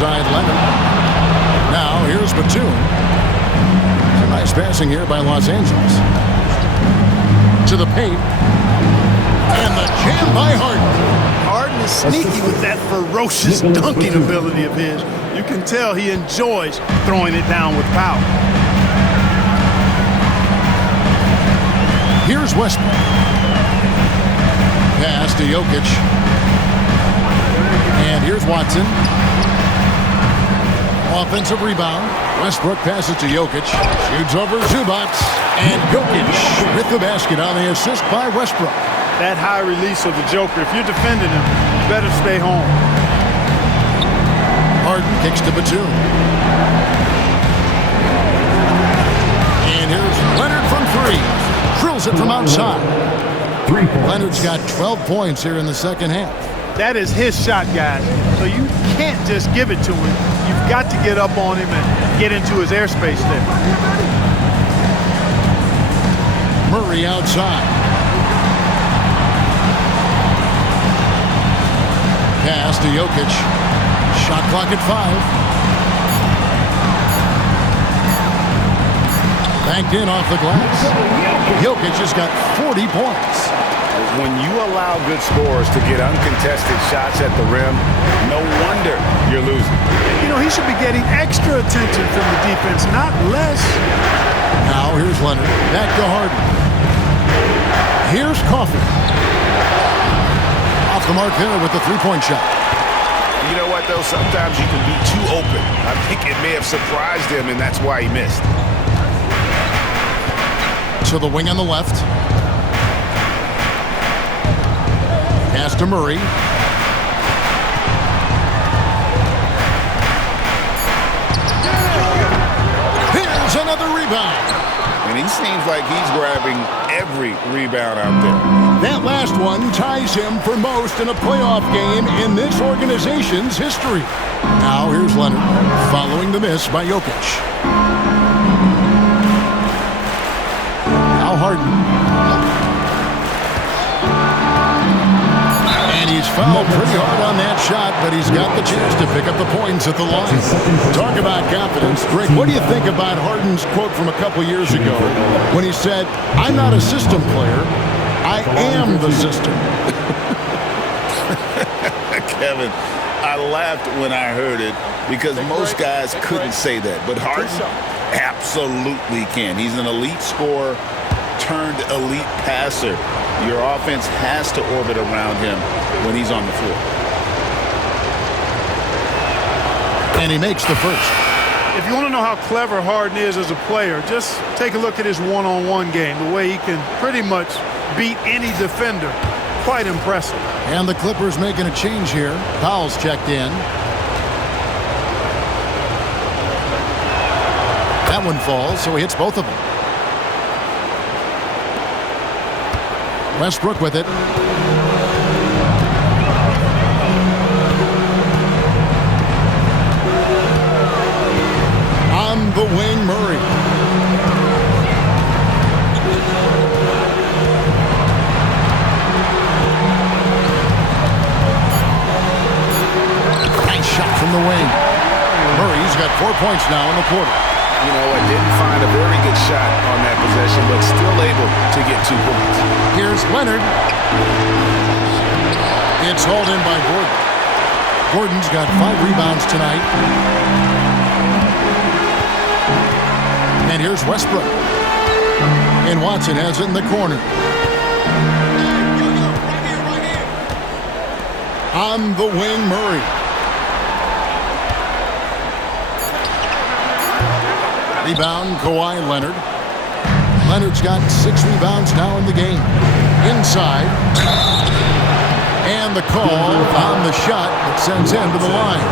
outside Leonard. Now here's Batum. Some nice passing here by Los Angeles. To the paint. And the jam by Harden. Harden is sneaky with that ferocious dunking ability of his. You can tell he enjoys throwing it down with power. Here's Westbrook. Pass to Jokic. And here's Watson. Offensive rebound. Westbrook passes to Jokic. Shoots over Zubac. And Jokic with the basket on the assist by Westbrook. That high release of the Joker, if you're defending him, you better stay home. Harden kicks to Batum. And here's Leonard from three. Drills it from outside. Leonard's got 12 points here in the second half. That is his shot, guys. So you can't just give it to him. You've got to get up on him and get into his airspace there. Murray outside. Pass to Jokic. Shot clock at 5. Banked in off the glass. Jokic has got 40 points. When you allow good scorers to get uncontested shots at the rim, no wonder you're losing. You know, he should be getting extra attention from the defense, not less. Now here's Leonard. Back to Harden. Here's Coffey. Off the mark there with the three-point shot. You know what, though? Sometimes you can be too open. I think it may have surprised him, and that's why he missed. To the wing on the left. Pass to Murray. Here's another rebound. And he seems like he's grabbing every rebound out there. That last one ties him for most in a playoff game in this organization's history. Now here's Leonard following the miss by Jokic. Now Harden. And he's fouled pretty hard on that shot, but he's got the chance to pick up the points at the line. Talk about confidence. Greg, what do you think about Harden's quote from a couple years ago when he said, "I'm not a system player. I am the system." Kevin, I laughed when I heard it because most guys couldn't say that. But Harden absolutely can. He's an elite scorer turned elite passer. Your offense has to orbit around him when he's on the floor. And he makes the first. If you want to know how clever Harden is as a player, just take a look at his one-on-one game, the way he can pretty much beat any defender. Quite impressive. And the Clippers making a change here. Powell's checked in. That one falls, so he hits both of them. Westbrook with it. On the wing, Murray. Nice shot from the wing. Murray's got 4 points now in the quarter. You know, I didn't find a very good shot on that possession, but still able to get 2 points. Here's Leonard. It's hauled in by Gordon. Gordon's got 5 rebounds tonight. And here's Westbrook. And Watson has it in the corner. On the wing, Murray. Rebound, Kawhi Leonard. Leonard's got 6 rebounds now in the game. Inside. And the call on the shot that sends him to the line.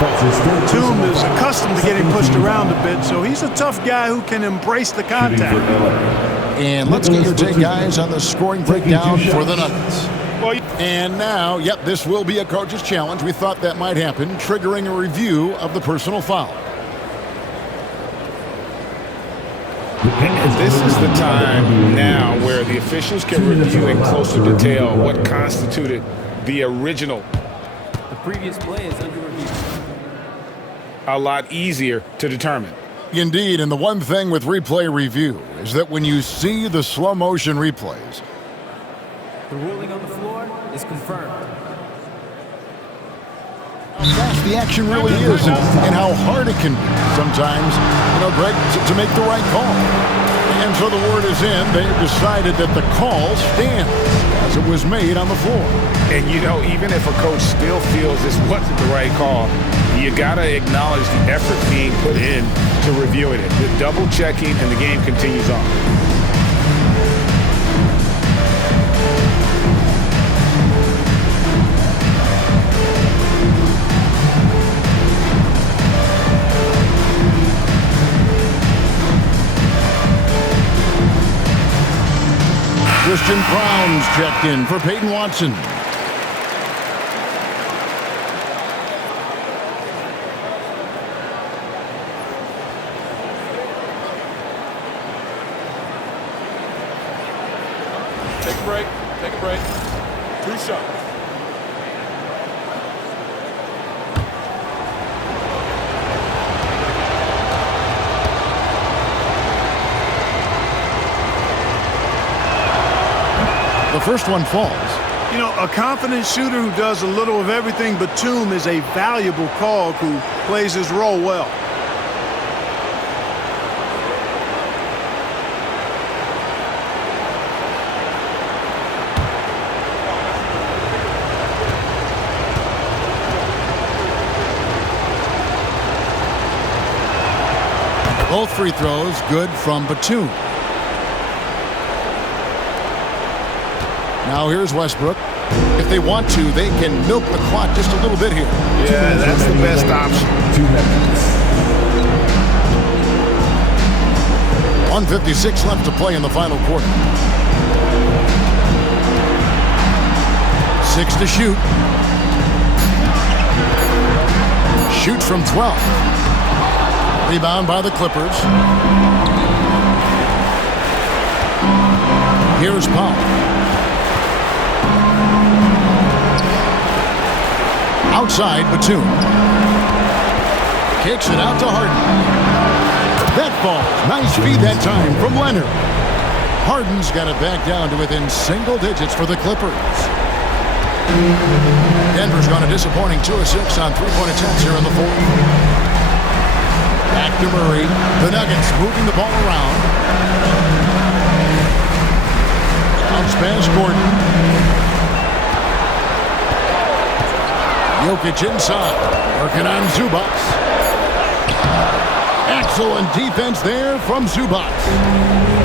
Batum is accustomed to getting pushed around a bit, so he's a tough guy who can embrace the contact. And let's get your take, guys, on the scoring breakdown for the Nuggets. And now, yep, this will be a coach's challenge. We thought that might happen, triggering a review of the personal foul. This is the time now where the officials can review in closer detail what constituted the original. The previous play is under review. a lot easier to determine. Indeed, and the one thing with replay review is that when you see the slow motion replays, the ruling on the floor is confirmed. How fast the action really is and how hard it can be sometimes, Greg, to make the right call. And so the word is in. They've decided that the call stands as it was made on the floor. And, even if a coach still feels this wasn't the right call, you got to acknowledge the effort being put in to reviewing it. The double checking, and the game continues on. Christian Brown's checked in for Peyton Watson. Take a break. Take a break. 2 shots. The first one falls. A confident shooter who does a little of everything, Batum is a valuable cog who plays his role well. Both free throws good from Batum. Now here's Westbrook. If they want to, they can milk the clock just a little bit here. Yeah, that's the best option. 1:56 left to play in the final quarter. 6 to shoot. Shoots from 12. Rebound by the Clippers. Here's Powell. Outside, Batum. Kicks it out to Harden. That falls. Nice feed that time from Leonard. Harden's got it back down to within single digits for the Clippers. Denver's gone a disappointing 2 of 6 on three-point attempts here in the fourth. Back to Murray. The Nuggets moving the ball around. Bounce pass Gordon. Jokic inside, working on Zubac. Excellent defense there from Zubac.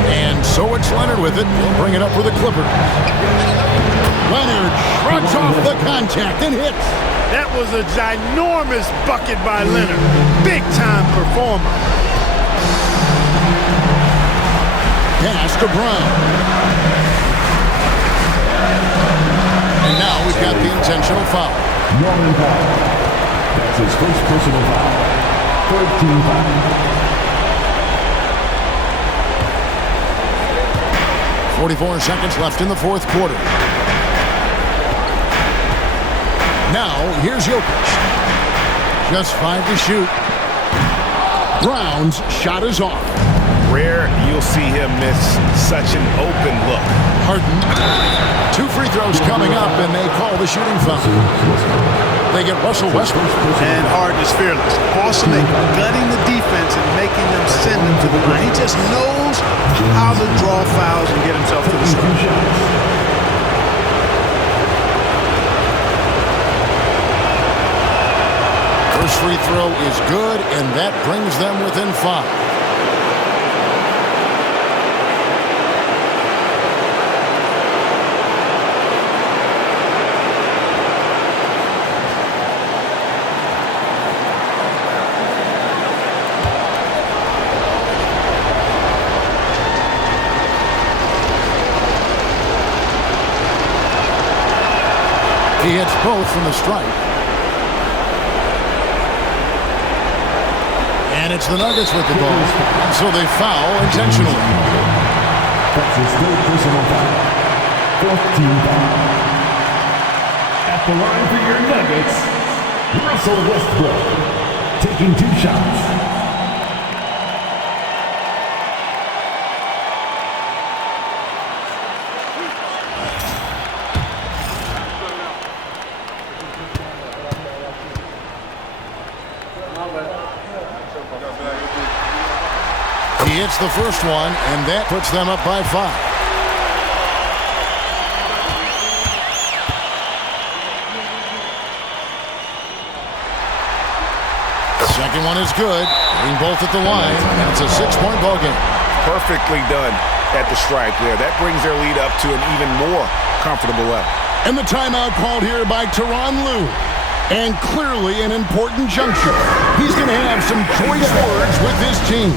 And so it's Leonard with it. He'll bring it up for the Clippers. Leonard shrugs off the contact and hits. That was a ginormous bucket by Leonard. Big-time performer. Pass to Brown. And now we've got the intentional foul. Norman Powell. That's his first personal foul. 13 foul. 44 seconds left in the fourth quarter. Now, here's Jokic. Just 5 to shoot. Brown's shot is off. Rare you'll see him miss such an open look. Harden. 2 free throws coming up, and they call the shooting foul. They get Russell Westbrook. And Harden is fearless. Boston, gutting the defense and making them send him to the line. He just knows how to draw fouls and get himself to the screen. First free throw is good, and that brings them within 5. He hits both from the stripe. And it's the Nuggets with the ball. So they foul intentionally. That's his third personal foul. 14 foul. At the line for your Nuggets, Russell Westbrook. taking 2 shots. He hits the first one, and that puts them up by 5. Second one is good. Hitting both at the line, and it's a 6-point ball game. Perfectly done at the strike there. That brings their lead up to an even more comfortable level. And the timeout called here by Tyronn Lue. And clearly an important juncture. He's going to have some choice words with his team.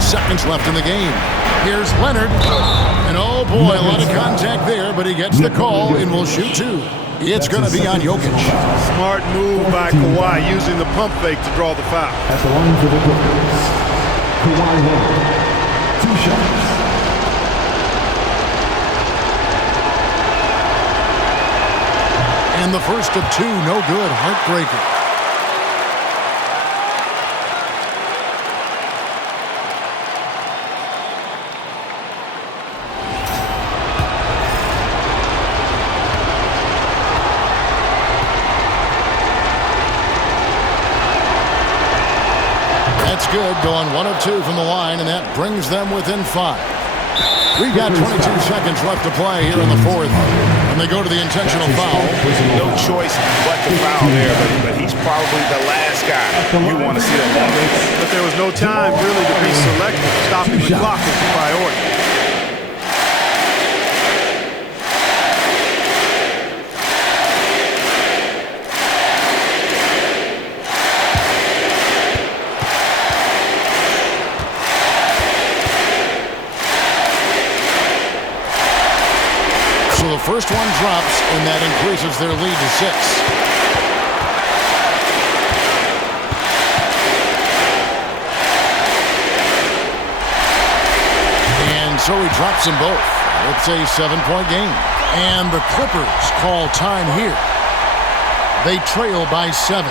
Seconds left in the game. Here's Leonard. And oh boy, a lot of contact there, but he gets the call and will shoot 2. It's going to be on Jokic. Smart move by Kawhi, using the pump fake to draw the foul. At the line for the Clippers, Kawhi Leonard, 2 shots. And the first of 2, no good. Heartbreaker. That's good, going 1 of 2 from the line, and that brings them within 5. We've got 22 seconds left to play here in the 4th, and they go to the intentional foul. No choice but to foul there, but he's probably the last guy you want to see that ball. But there was no time really to be selective. Stopping the clock is the priority. So the first one drops, and that increases their lead to 6. And so he drops them both. It's a 7-point game. And the Clippers call time here. They trail by 7.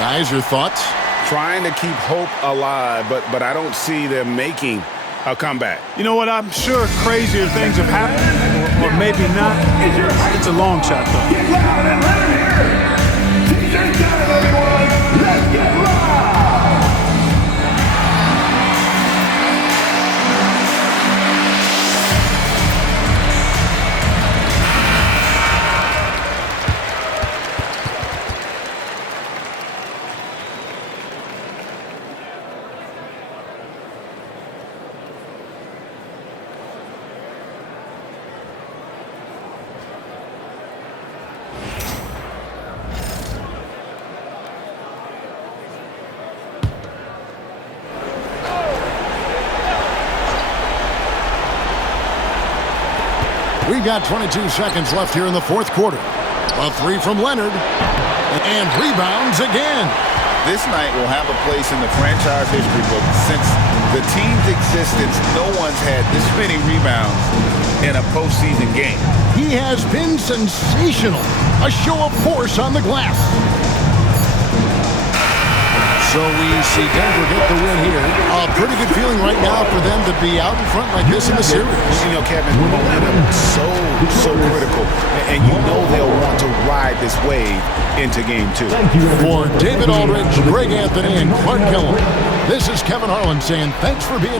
Guys, your thoughts? Trying to keep hope alive, but I don't see them making a comeback. You know what? I'm sure crazier things have happened, or maybe not. It's a long shot, though. Get loud and let him hear it. T-shirt down, everyone. Let's get loud. We've got 22 seconds left here in the 4th quarter. A 3 from Leonard. And rebounds again. This night will have a place in the franchise history book. Since the team's existence, no one's had this many rebounds in a postseason game. He has been sensational. A show of force on the glass. So we see Denver get the win here. A pretty good feeling right now for them to be out in front like this in the series. You know, Kevin, momentum is so critical, and you know they'll want to ride this wave into Game 2. For David Aldridge, Greg Anthony, and Clark Kellogg, this is Kevin Harlan saying thanks for being